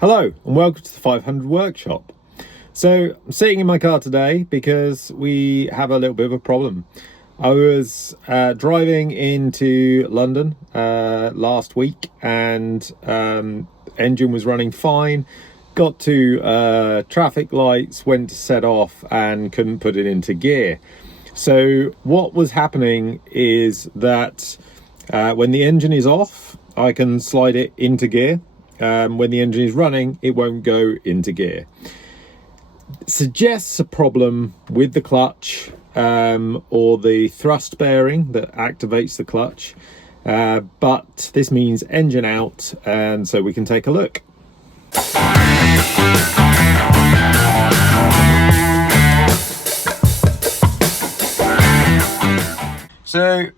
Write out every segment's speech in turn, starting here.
Hello and welcome to the 500 Workshop. So I'm sitting in my car today because we have a little bit of a problem. I was driving into London last week and engine was running fine. Got to traffic lights, went to set off and couldn't put it into gear. So what was happening is that when the engine is off, I can slide it into gear. When the engine is running, it won't go into gear. Suggests a problem with the clutch or the thrust bearing that activates the clutch, but this means engine out, and so we can take a look. So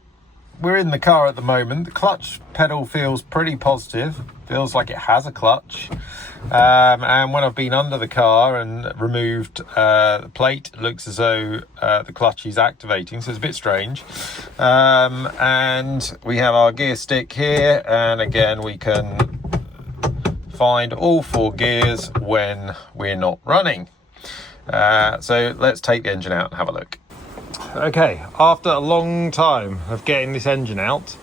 we're in the car at the moment. The clutch pedal feels pretty positive. Feels like it has a clutch. And when I've been under the car and removed the plate, it looks as though the clutch is activating, so it's a bit strange. And we have our gear stick here, and again we can find all four gears when we're not running. So let's take the engine out and have a look. Okay, after a long time of getting this engine out,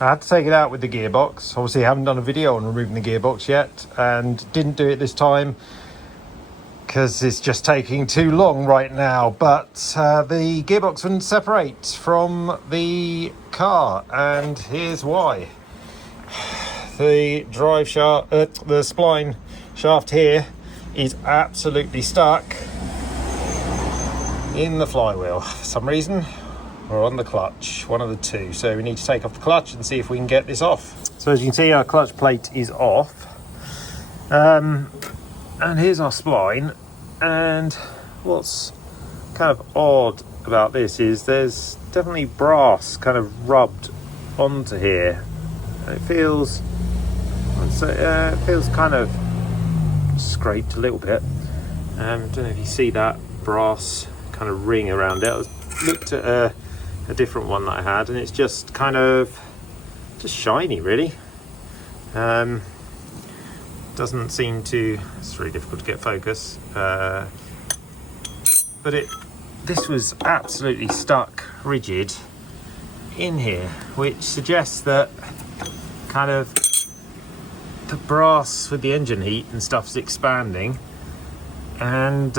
I had to take it out with the gearbox. Obviously I haven't done a video on removing the gearbox yet, and didn't do it this time because it's just taking too long right now. But the gearbox wouldn't separate from the car, and here's why. The drive shaft, the spline shaft here is absolutely stuck in the flywheel for some reason, or on the clutch, one of the two. So we need to take off the clutch and see if we can get this off. So as you can see, our clutch plate is off, and here's our spline. And what's kind of odd about this is there's definitely brass kind of rubbed onto here, and it feels kind of scraped a little bit. Don't know if you see that brass kind of ring around it. I looked at a different one that I had, and it's just kind of just shiny really. Doesn't seem to, it's really difficult to get focus, but this was absolutely stuck rigid in here, which suggests that kind of the brass with the engine heat and stuff is expanding, and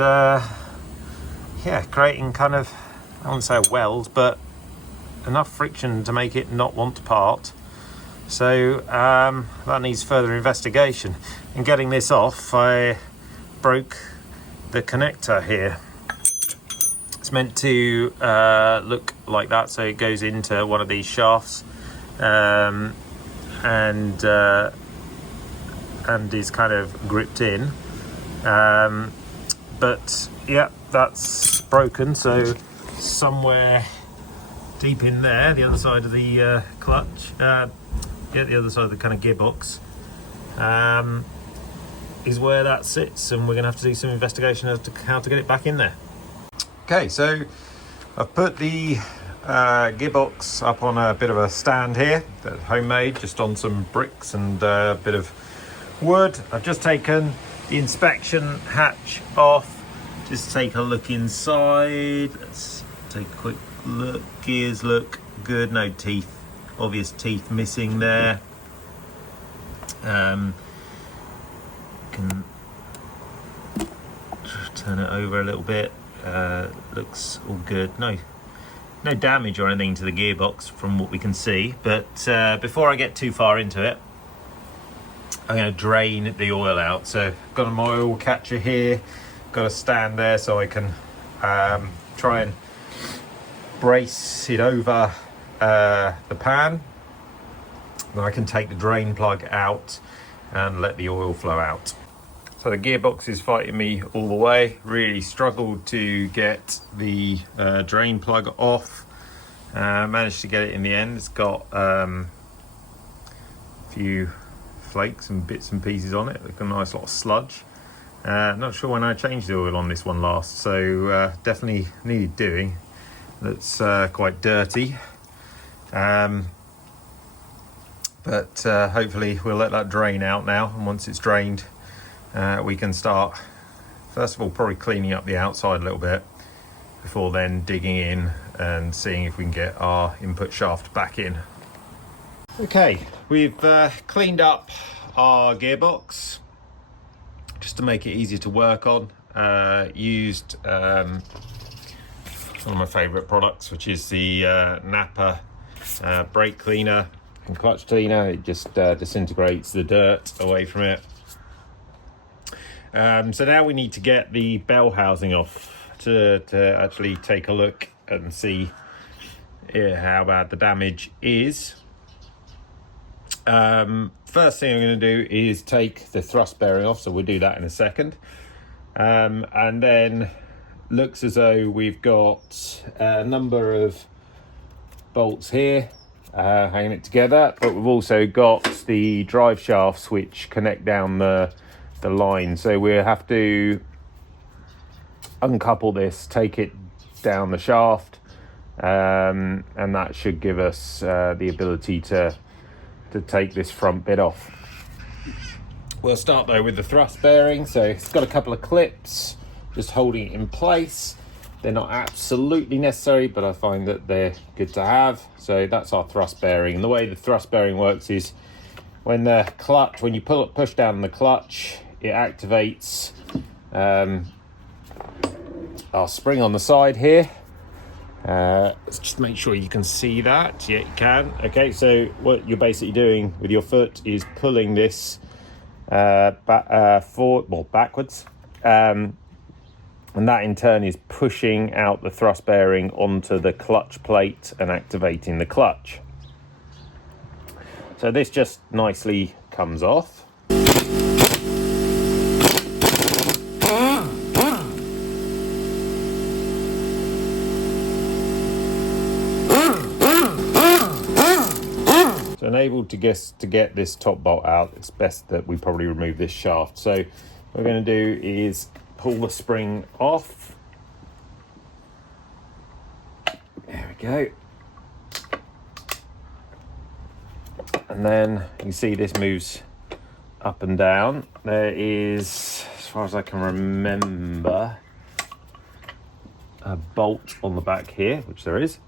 yeah, creating kind of, I wouldn't say a weld, but enough friction to make it not want to part. So that needs further investigation. In getting this off, I broke the connector here. It's meant to look like that, so it goes into one of these shafts, and is kind of gripped in. But yeah, that's broken. So somewhere deep in there, the other side of the clutch, the other side of the kind of gearbox, is where that sits, and we're gonna have to do some investigation as to how to get it back in there. Okay, so I've put the gearbox up on a bit of a stand here, that's homemade, just on some bricks and a bit of wood. I've just taken the inspection hatch off, just take a look inside. Let's take a quick look. Gears look good, no teeth, obvious teeth missing there. Can turn it over a little bit. Looks all good. No damage or anything to the gearbox from what we can see. But before I get too far into it, I'm going to drain the oil out. So I've got my oil catcher here, got a stand there so I can try and brace it over the pan. Then I can take the drain plug out and let the oil flow out. So the gearbox is fighting me all the way. Really struggled to get the drain plug off. Managed to get it in the end. It's got a few flakes and bits and pieces on it, like a nice lot of sludge. Not sure when I changed the oil on this one last, so definitely needed doing. That's quite dirty, but hopefully we'll let that drain out now, and once it's drained we can start, first of all, probably cleaning up the outside a little bit before then digging in and seeing if we can get our input shaft back in. Okay, we've cleaned up our gearbox just to make it easier to work on. Used one of my favourite products, which is the Napa brake cleaner and clutch cleaner. It just disintegrates the dirt away from it. So now we need to get the bell housing off to actually take a look and see how bad the damage is. First thing I'm going to do is take the thrust bearing off, so we'll do that in a second. And then looks as though we've got a number of bolts here hanging it together, but we've also got the drive shafts which connect down the line, so we'll have to uncouple this, take it down the shaft, and that should give us the ability to take this front bit off. We'll start though with the thrust bearing. So it's got a couple of clips just holding it in place. They're not absolutely necessary, but I find that they're good to have. So that's our thrust bearing, and the way the thrust bearing works is when you push down the clutch, it activates our spring on the side here. Let's just make sure you can see that. Yeah, you can. Okay, so what you're basically doing with your foot is pulling this backwards, and that in turn is pushing out the thrust bearing onto the clutch plate and activating the clutch. So this just nicely comes off. So enabled to get this top bolt out, it's best that we probably remove this shaft. So what we're going to do is pull the spring off. There we go. And then you see this moves up and down. There is, as far as I can remember, a bolt on the back here, which there is.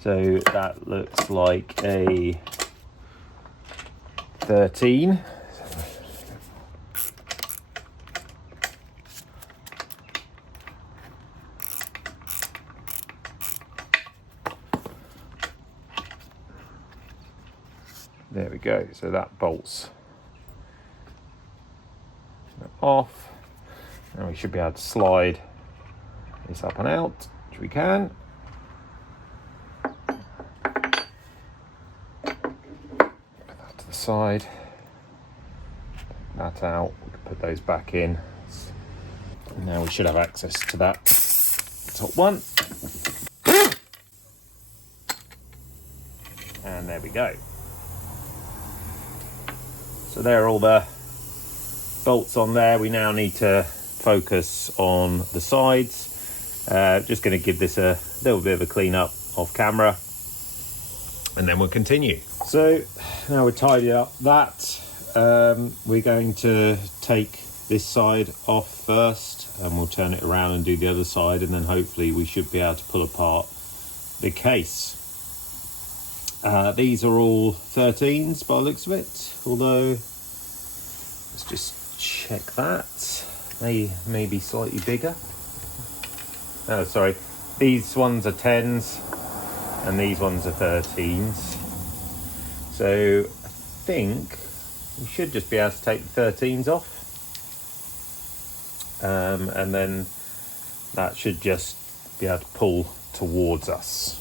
So that looks like a 13. There we go, so that bolts off, and we should be able to slide this up and out, which we can. Put that to the side, that out, we can put those back in. And now we should have access to that top one. And there we go. So there are all the bolts on there. We now need to focus on the sides. Just going to give this a little bit of a clean up off camera, and then we'll continue. So now we've tidied up that, we're going to take this side off first, and we'll turn it around and do the other side, and then hopefully we should be able to pull apart the case. These are all 13s by the looks of it, although let's just check that. They may be slightly bigger. Oh, sorry. These ones are 10s and these ones are 13s. So I think we should just be able to take the 13s off. And then that should just be able to pull towards us.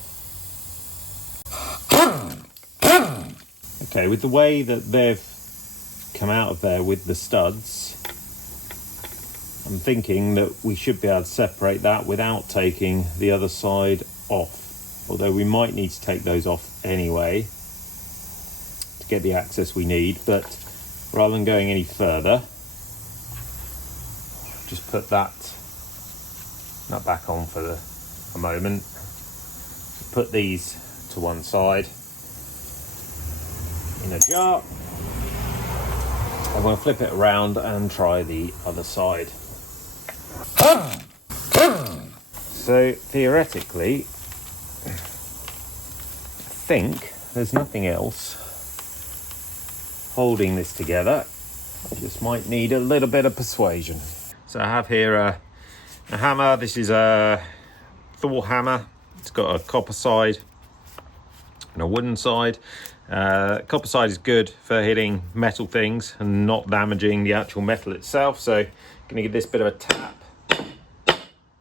Okay, with the way that they've come out of there with the studs, I'm thinking that we should be able to separate that without taking the other side off. Although we might need to take those off anyway to get the access we need, but rather than going any further, just put that back on for a moment. Put these to one side in a jar. I'm going to flip it around and try the other side. So theoretically, I think there's nothing else holding this together. I just might need a little bit of persuasion. So I have here a hammer. This is a Thor hammer. It's got a copper side and a wooden side. Copper side is good for hitting metal things and not damaging the actual metal itself. So I'm going to give this bit of a tap.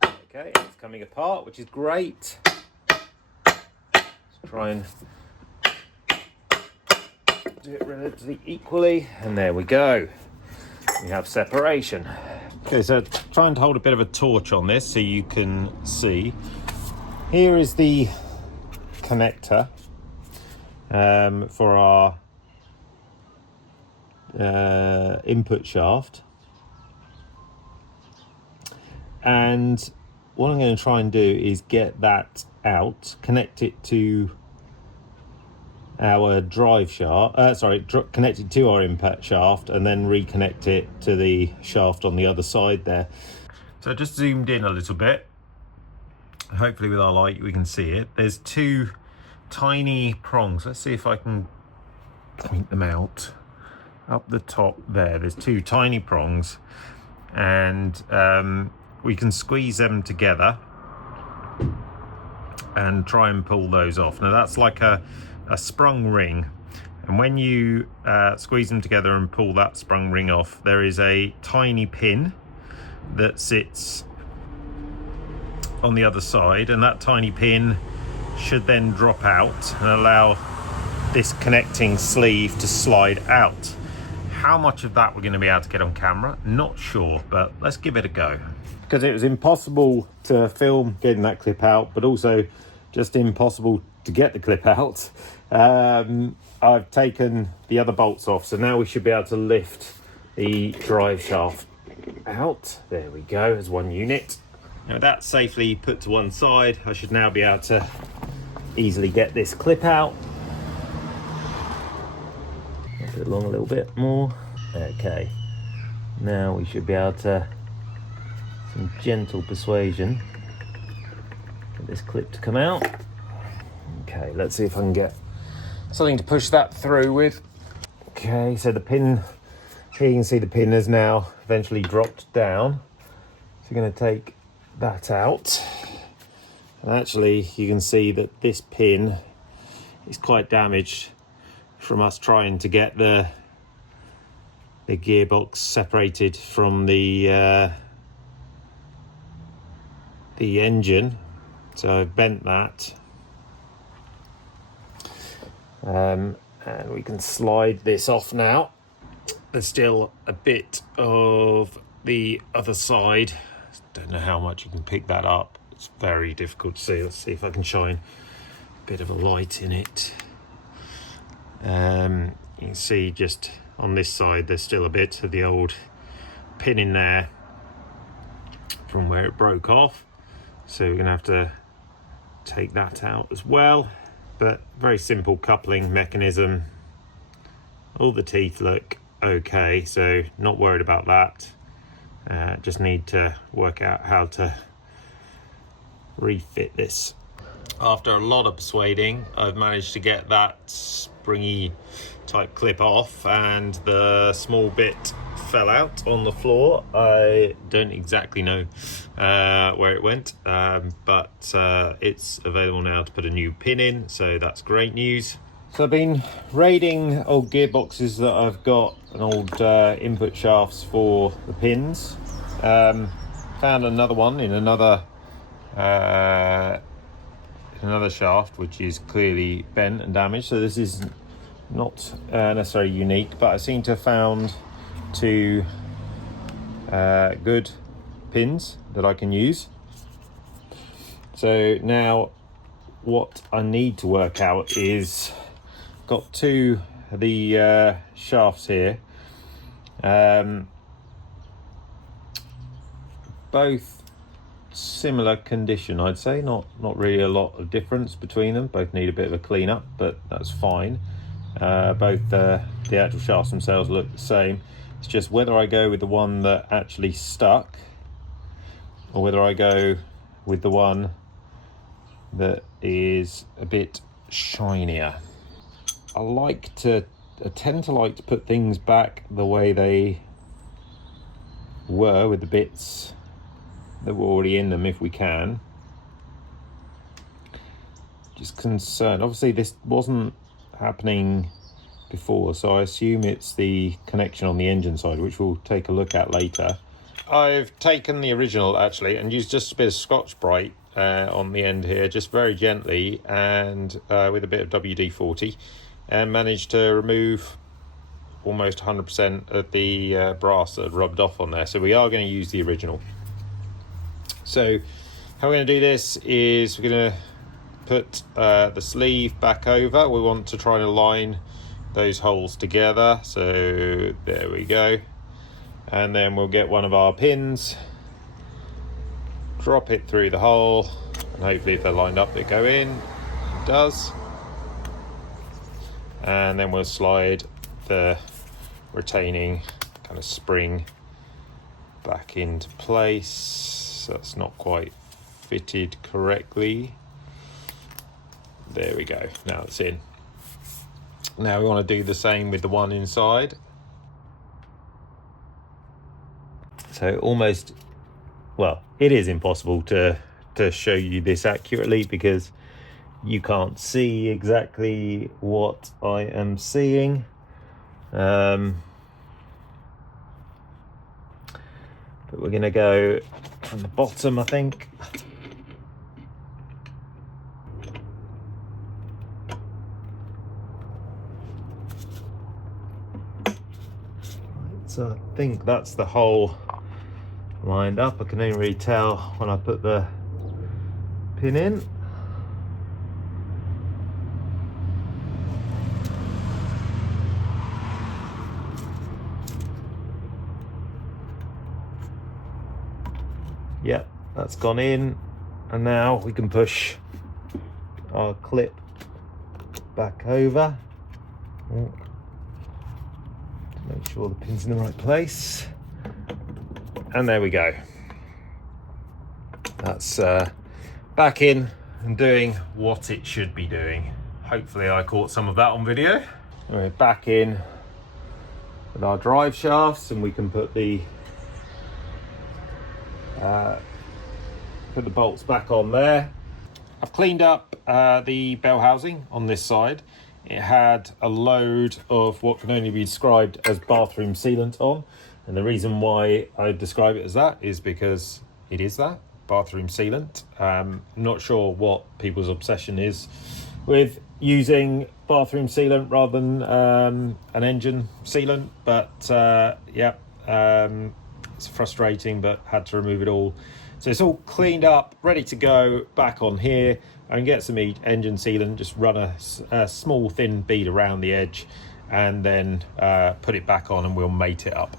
Okay, it's coming apart, which is great. Let's try and do it relatively equally, and there we go. We have separation. Okay, so trying to hold a bit of a torch on this so you can see. Here is the connector for our input shaft, and what I'm going to try and do is get that out, connect it to our drive shaft, connect it to our impact shaft, and then reconnect it to the shaft on the other side there. So I just zoomed in a little bit. Hopefully with our light we can see it. There's two tiny prongs. Let's see if I can point them out. Up the top there's two tiny prongs, and we can squeeze them together and try and pull those off. Now that's like a sprung ring, and when you squeeze them together and pull that sprung ring off, there is a tiny pin that sits on the other side, and that tiny pin should then drop out and allow this connecting sleeve to slide out. How much of that we're going to be able to get on camera, not sure, but let's give it a go. Because it was impossible to film getting that clip out, but also just impossible to get the clip out, I've taken the other bolts off, so now we should be able to lift the drive shaft out. There we go, as one unit. Now that's safely put to one side, I should now be able to easily get this clip out. Push it along a little bit more. Okay, now we should be able to, some gentle persuasion, get this clip to come out. Okay, let's see if I can get something to push that through with. Okay, so the pin, here you can see the pin has now eventually dropped down. So we're going to take that out. And actually you can see that this pin is quite damaged from us trying to get the gearbox separated from the engine. So I've bent that. And we can slide this off now. There's still a bit of the other side. Don't know how much you can pick that up. It's very difficult to see. Let's see if I can shine a bit of a light in it. You can see just on this side there's still a bit of the old pin in there from where it broke off. So we're going to have to take that out as well. But very simple coupling mechanism. All the teeth look okay, so not worried about that. Just need to work out how to refit this. After a lot of persuading, I've managed to get that springy type clip off, and the small bit fell out on the floor. I don't exactly know where it went, but it's available now to put a new pin in, so that's great news. So I've been raiding old gearboxes that I've got, and old input shafts for the pins. Found another one in another shaft, which is clearly bent and damaged. So this is not necessarily unique, but I seem to have found two good pins that I can use. So now what I need to work out is, got two of the shafts here, both similar condition, I'd say. Not really a lot of difference between them. Both need a bit of a clean up, but that's fine. Both the actual shafts themselves look the same. It's just whether I go with the one that actually stuck or whether I go with the one that is a bit shinier. I tend to like to put things back the way they were with the bits that were already in them if we can. Just concerned, obviously this wasn't happening before, so I assume it's the connection on the engine side, which we'll take a look at later. I've taken the original actually and used just a bit of Scotch-Brite on the end here, just very gently, and with a bit of WD-40, and managed to remove almost 100% of the brass that had rubbed off on there. So we are going to use the original. So how we're going to do this is we're going to put the sleeve back over. We want to try and align those holes together, so there we go. And then we'll get one of our pins, drop it through the hole, and hopefully if they're lined up they go in. It does. And then we'll slide the retaining kind of spring back into place. That's not quite fitted correctly. There we go, now it's in. Now we want to do the same with the one inside. So almost, well, it is impossible to show you this accurately because you can't see exactly what I am seeing. But we're going to go on the bottom, I think. So I think that's the hole lined up. I can only really tell when I put the pin in. Yep, that's gone in, and now we can push our clip back over. Make sure the pin's in the right place, and there we go. That's back in and doing what it should be doing. Hopefully I caught some of that on video. We're back in with our drive shafts, and we can put the bolts back on there. I've cleaned up the bell housing on this side. It had a load of what can only be described as bathroom sealant on, and the reason why I describe it as that is because it is that, bathroom sealant. Not sure what people's obsession is with using bathroom sealant rather than an engine sealant, but it's frustrating, but had to remove it all. So it's all cleaned up, ready to go back on here. I can get some engine sealant, just run a small thin bead around the edge, and then put it back on, and we'll mate it up.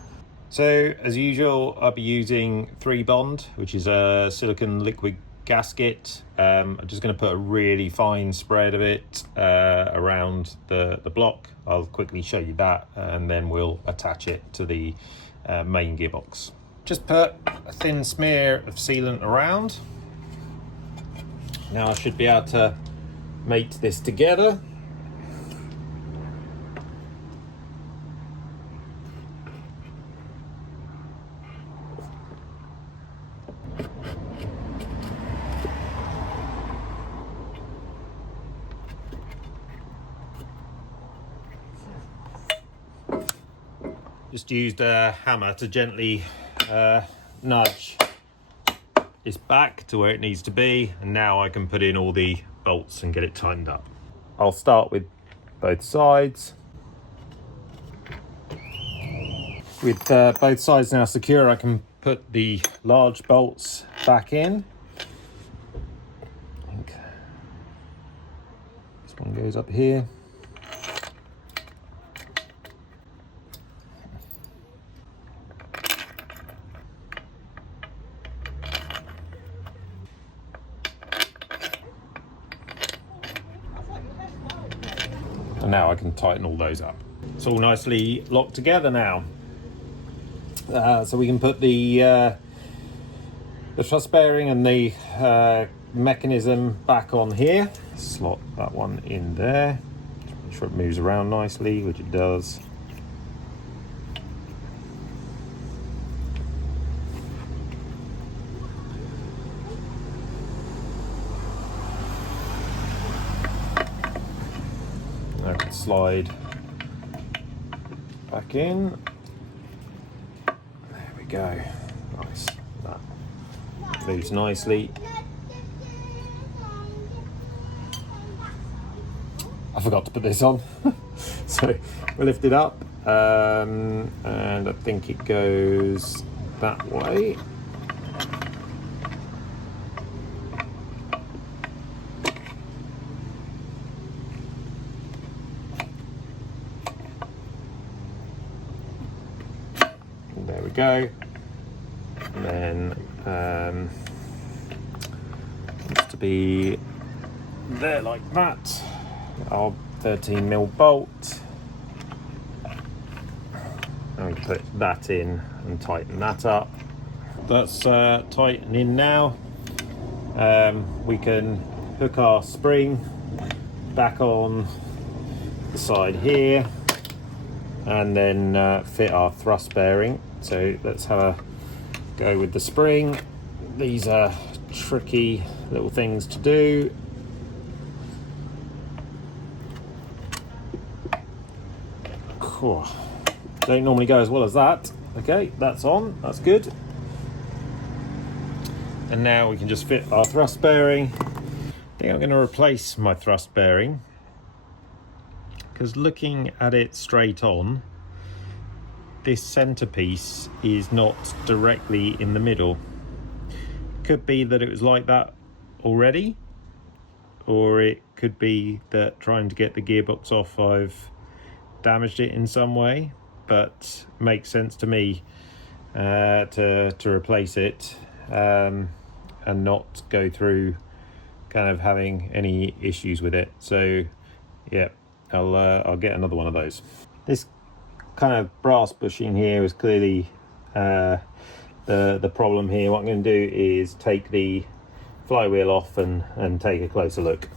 So as usual, I'll be using 3Bond, which is a silicone liquid gasket. I'm just going to put a really fine spread of it around the block. I'll quickly show you that, and then we'll attach it to the main gearbox. Just put a thin smear of sealant around. Now I should be able to mate this together. Just used a hammer to gently nudge this back to where it needs to be, and now I can put in all the bolts and get it tightened up. I'll start with both sides. With both sides now secure, I can put the large bolts back in. I think this one goes up here. And now I can tighten all those up. It's all nicely locked together now. so we can put the truss bearing and the mechanism back on here. Slot that one in there. Make sure it moves around nicely, which it does. I can slide back in. There we go. Nice. That moves nicely. I forgot to put this on. So we'll lift it up, and I think it goes that way. There we go. And then needs to be there like that. Our 13mm bolt. I'm going to put that in and tighten that up. That's tightening now. We can hook our spring back on the side here and then fit our thrust bearing. So let's have a go with the spring. These are tricky little things to do. Cool. Don't normally go as well as that. Okay, that's on, that's good. And now we can just fit our thrust bearing. I think I'm going to replace my thrust bearing, because looking at it straight on, this centerpiece is not directly in the middle. Could be that it was like that already, or it could be that trying to get the gearbox off I've damaged it in some way, but makes sense to me to replace it and not go through kind of having any issues with it. So yeah, I'll get another one of those. This kind of brass bushing here is clearly the problem here. What I'm going to do is take the flywheel off and take a closer look.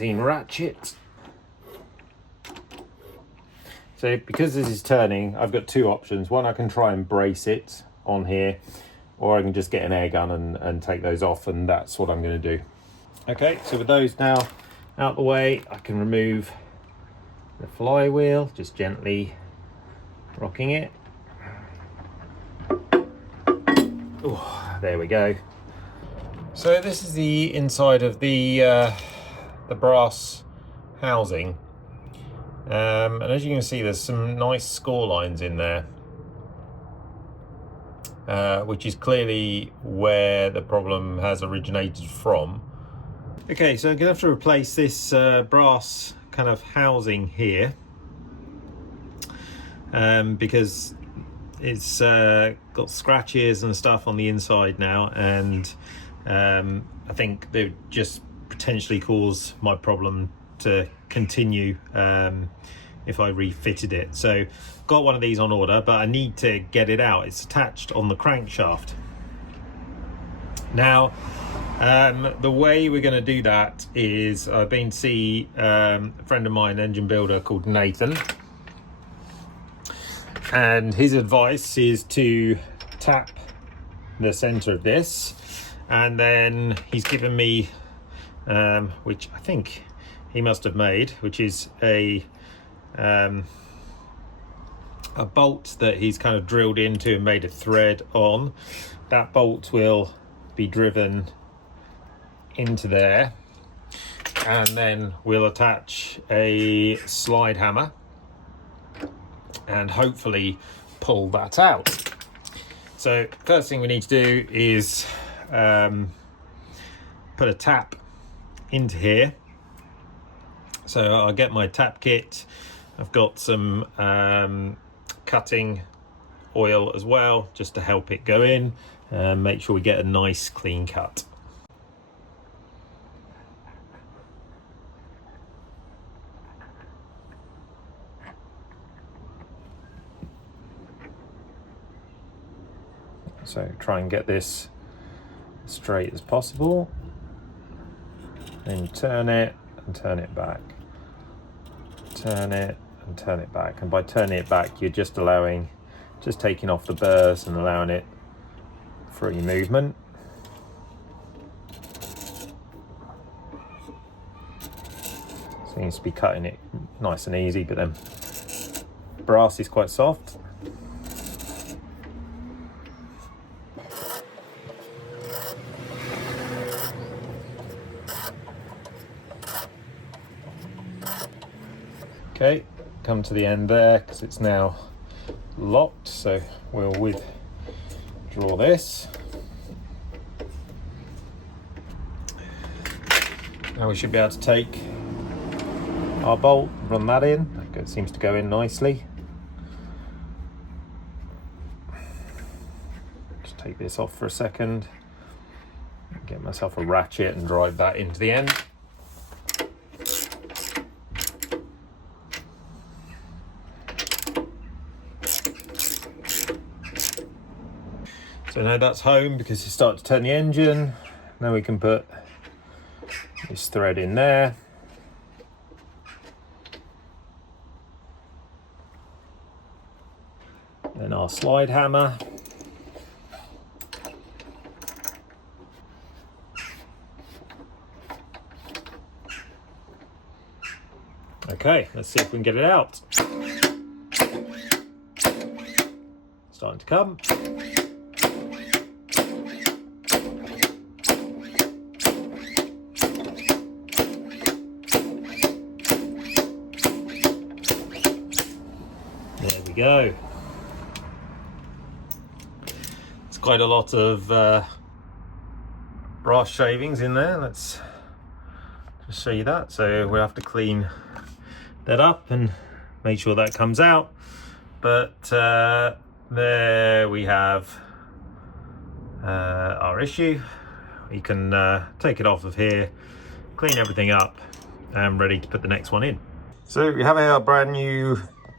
Ratchet. So because this is turning, I've got two options. One, I can try and brace it on here, or I can just get an air gun and take those off, and that's what I'm going to do. Okay, so with those now out the way, I can remove the flywheel, just gently rocking it. Ooh, there we go. So this is the inside of the brass housing, and as you can see, there's some nice score lines in there, which is clearly where the problem has originated from. Okay, so I'm gonna have to replace this brass kind of housing here, because it's got scratches and stuff on the inside now, and I think they've just potentially cause my problem to continue if I refitted it. So got one of these on order, but I need to get it out. It's attached on the crankshaft. Now the way we're going to do that is I've been to see a friend of mine, an engine builder called Nathan, and his advice is to tap the center of this, and then he's given me which I think he must have made, which is a bolt that he's kind of drilled into and made a thread on. That bolt will be driven into there, and then we'll attach a slide hammer and hopefully pull that out. So first thing we need to do is put a tap into here. So I'll get my tap kit, I've got some cutting oil as well, just to help it go in and make sure we get a nice clean cut. So try and get this straight as possible, then turn it and turn it back, turn it and turn it back, and by turning it back you're just taking off the burrs and allowing it free movement. Seems to be cutting it nice and easy, but then brass is quite soft. Okay, come to the end there because it's now locked, so we'll withdraw this. Now we should be able to take our bolt, run that in. It seems to go in nicely. Just take this off for a second, get myself a ratchet and drive that into the end. So now that's home because you start to turn the engine. Now we can put this thread in there. Then our slide hammer. Okay, let's see if we can get it out. Starting to come. There we go. It's quite a lot of brass shavings in there. Let's just show you that. So we'll have to clean that up and make sure that comes out. But there we have our issue. We can take it off of here, clean everything up, and ready to put the next one in. So we have our brand new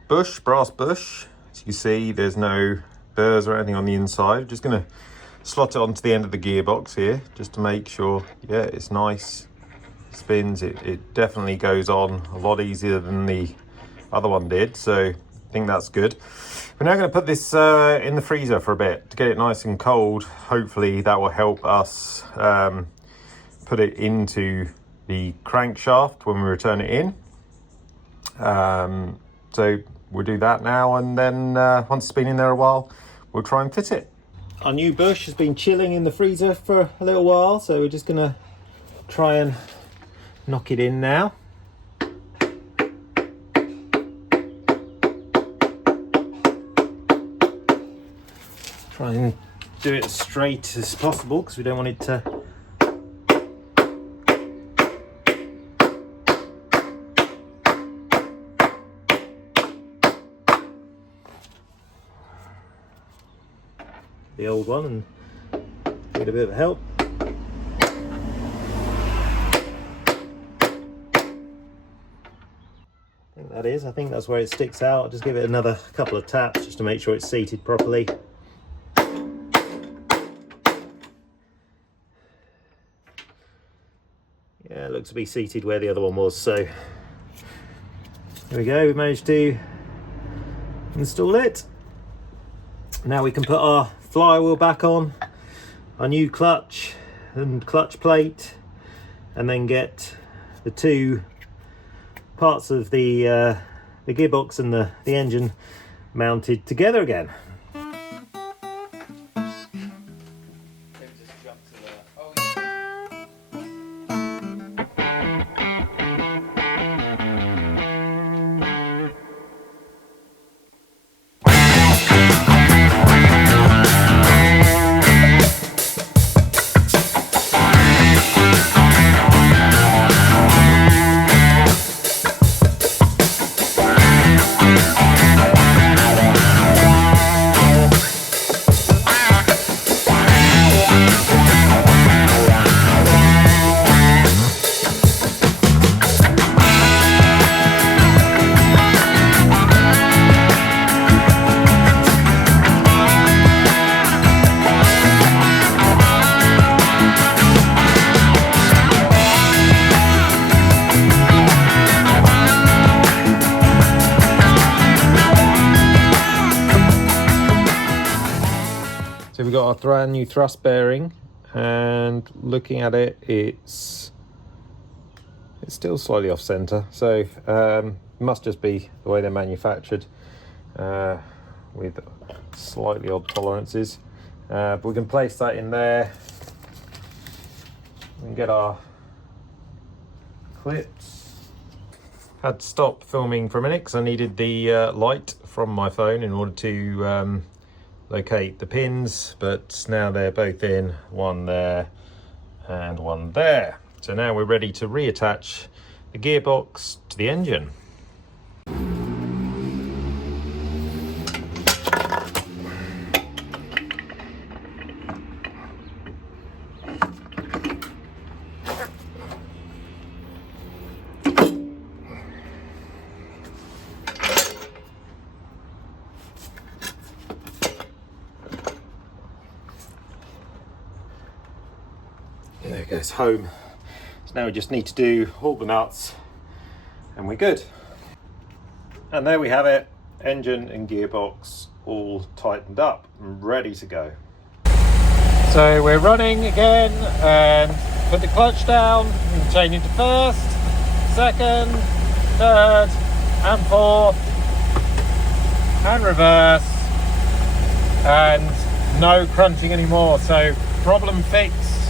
bush, brass bush. As you can see, there's no burrs or anything on the inside. Just going to slot it onto the end of the gearbox here, just to make sure, yeah, it's nice, spins. It definitely goes on a lot easier than the other one did, so I think that's good. We're now going to put this in the freezer for a bit to get it nice and cold. Hopefully that will help us put it into the crankshaft when we return it in. So we'll do that now, and then once it's been in there a while, we'll try and fit it. Our new bush has been chilling in the freezer for a little while, so we're just going to try and knock it in now. Try and do it as straight as possible because we don't want it to the old one and get a bit of help. I think that's where it sticks out. I'll just give it another couple of taps just to make sure it's seated properly. Yeah, it looks to be seated where the other one was, so there we go, we managed to install it. Now we can put our flywheel back on, our new clutch and clutch plate, and then get the two parts of the gearbox and the engine mounted together again. got our brand new thrust bearing, and looking at it, it's still slightly off center, so must just be the way they're manufactured, with slightly odd tolerances. But we can place that in there. We can get our clips. Had to stop filming for a minute because I needed the light from my phone in order to locate the pins, but now they're both in, one there and one there. So now we're ready to reattach the gearbox to the engine. There it goes, home. So now we just need to do all the nuts and we're good. And there we have it, engine and gearbox all tightened up and ready to go. So we're running again, and put the clutch down and change into first, second, third and fourth, and reverse, and no crunching anymore. So problem fixed.